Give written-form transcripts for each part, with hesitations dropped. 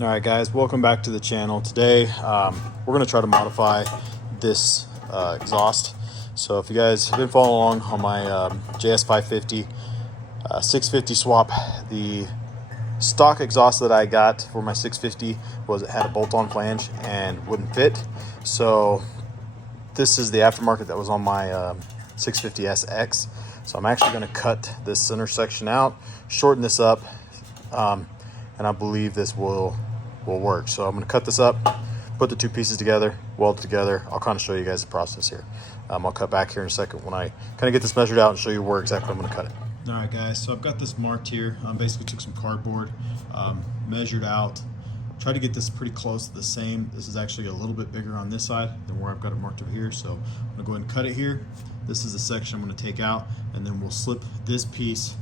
All right, guys, welcome back to the channel. Today we're going to try to modify this exhaust. So if you guys have been following along on my JS550 650 swap, the stock exhaust that I got for my 650 was it had a bolt-on flange and wouldn't fit. So this is the aftermarket that was on my 650SX. So I'm actually going to cut this center section out, shorten this up, and I believe this will work. So I'm going to cut this up, put the two pieces together, weld it together. I'll kind of show you guys the process here. I'll cut back here in a second when I kind of get this measured out and show you where exactly I'm going to cut it. All right, guys, so I've got this marked here. Basically took some cardboard, measured out, tried to get this pretty close to the same. This is actually a little bit bigger on this side than where I've got it marked over here. So I'm going to go ahead and cut it here. This is the section I'm going to take out, and then we'll slip this piece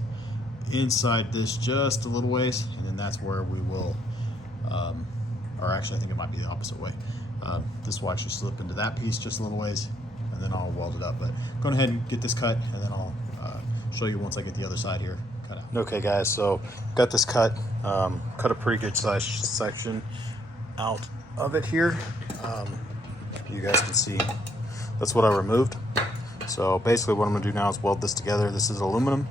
inside this just a little ways, and then that's where we will or actually I think it might be the opposite way. This will actually slip into that piece just a little ways, and then I'll weld it up. But go ahead and get this cut, and then I'll show you once I get the other side here cut out. Okay, guys, so got this cut. Cut a pretty good size section out of it here. You guys can see that's what I removed. So basically what I'm gonna do now is weld this together. This is aluminum.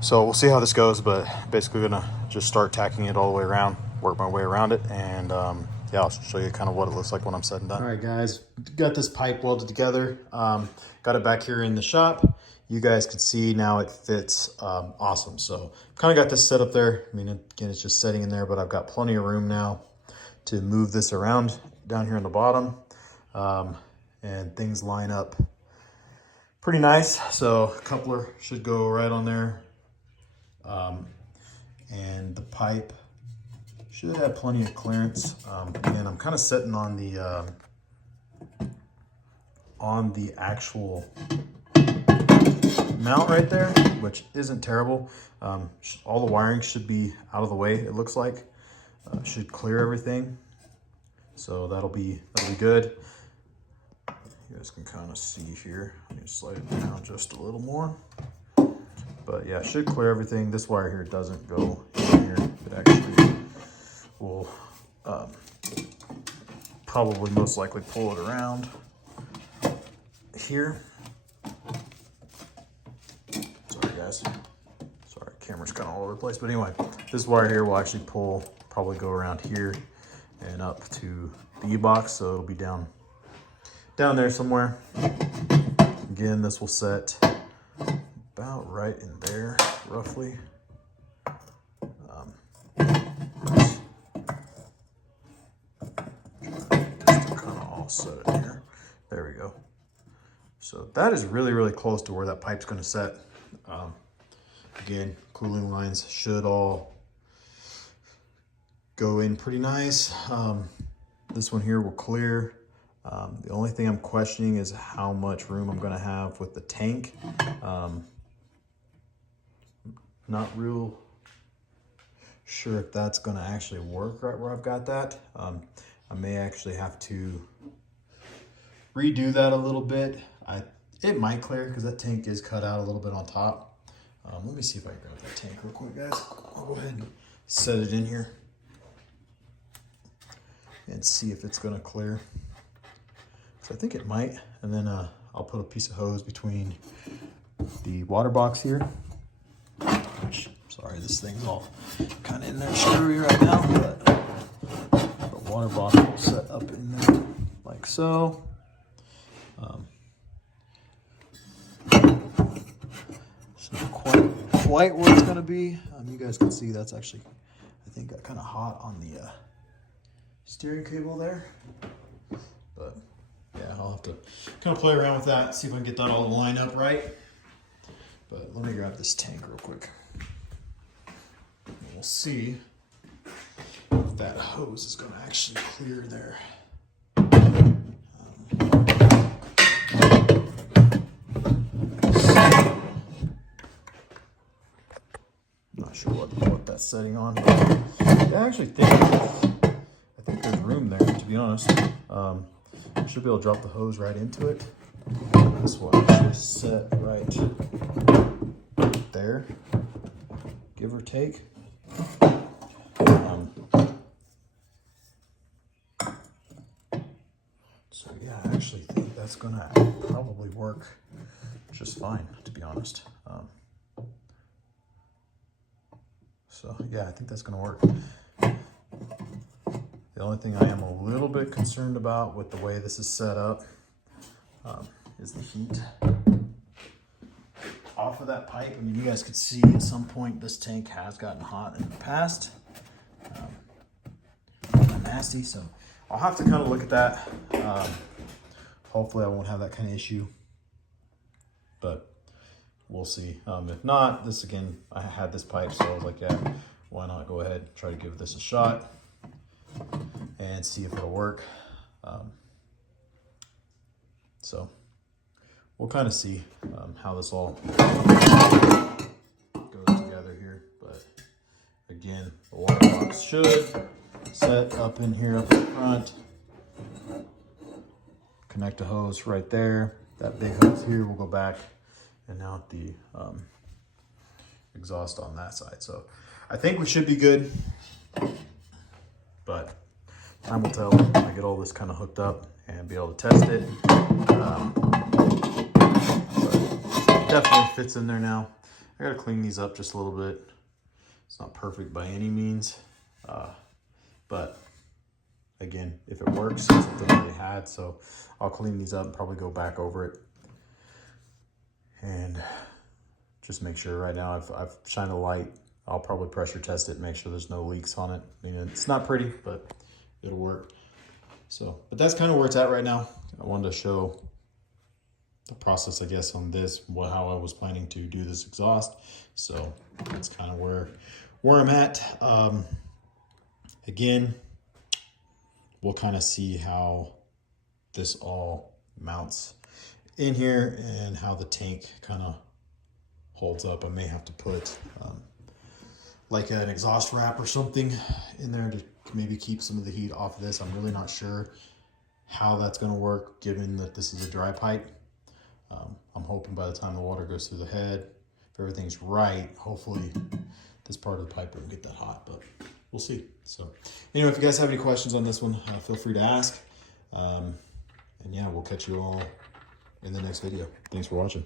So we'll see how this goes, but basically gonna just start tacking it all the way around, work my way around it, and yeah, I'll show you kind of what it looks like when I'm said and done. All right, guys, got this pipe welded together. Got it back here in the shop. You guys can see now it fits awesome. So kind of got this set up there. I mean, again, it's just setting in there, but I've got plenty of room now to move this around down here in the bottom, and things line up pretty nice. So coupler should go right on there. And the pipe should have plenty of clearance. Again, I'm kind of sitting on the actual mount right there, which isn't terrible. All the wiring should be out of the way, it looks like. Should clear everything. So that'll be good. You guys can kind of see here. Let me slide it down just a little more. But yeah, should clear everything. This wire here doesn't go in here. It actually will probably most likely pull it around here. Sorry, guys. Sorry, camera's kind of all over the place. But anyway, this wire here will actually probably go around here and up to the U-box. So it'll be down there somewhere. Again, this will set about right in there, roughly. Just to kind of all set it here. There we go. So that is really, really close to where that pipe's going to set. Again, cooling lines should all go in pretty nice. This one here will clear. The only thing I'm questioning is how much room I'm going to have with the tank. Not real sure if that's going to actually work right where I've got that. I may actually have to redo that a little bit. It might clear because that tank is cut out a little bit on top. Let me see if I can grab that tank real quick, guys. I'll go ahead and set it in here and see if it's going to clear. So I think it might, and then I'll put a piece of hose between the water box here. Which, sorry, this thing's all kind of in there screwy right now, but the water box will set up in there like so. It's not quite where it's gonna be. You guys can see that's actually, I think, got kind of hot on the steering cable there, but yeah, I'll have to kind of play around with that, see if I can get that all to line up right. But let me grab this tank real quick. And we'll see if that hose is going to actually clear there. Not sure what that's setting on, but I actually think there's room there, to be honest. I should be able to drop the hose right into it. This will actually set right there, give or take. yeah, I actually think that's gonna probably work just fine, to be honest. So yeah, I think that's gonna work. The only thing I am a little bit concerned about with the way this is set up is the heat off of that pipe. I mean, you guys could see at some point this tank has gotten hot in the past. Nasty, so I'll have to kind of look at that. Hopefully I won't have that kind of issue, but we'll see. If not, this again, I had this pipe, so I was like, yeah, why not go ahead and try to give this a shot and see if it'll work. So we'll kind of see how this all goes together here. But again, the water box should set up in here up in front. Connect a hose right there. That big hose here will go back and out the exhaust on that side. So I think we should be good, but time will tell when I get all this kind of hooked up and be able to test it. It definitely fits in there now. I gotta clean these up just a little bit. It's not perfect by any means, but again, if it works, it's something I already had, so I'll clean these up and probably go back over it and just make sure. Right now I've shined a light. I'll probably pressure test it and make sure there's no leaks on it. I mean, it's not pretty, but it'll work. So, but that's kind of where it's at right now. I wanted to show the process, I guess, on this, how I was planning to do this exhaust. So that's kind of where I'm at. Again, we'll kind of see how this all mounts in here and how the tank kind of holds up. I may have to put like an exhaust wrap or something in there to maybe keep some of the heat off of this. I'm really not sure how that's going to work, given that this is a dry pipe. I'm hoping by the time the water goes through the head, if everything's right, hopefully this part of the pipe won't get that hot, but we'll see. So anyway, if you guys have any questions on this one, feel free to ask. And yeah, we'll catch you all in the next video. Thanks for watching.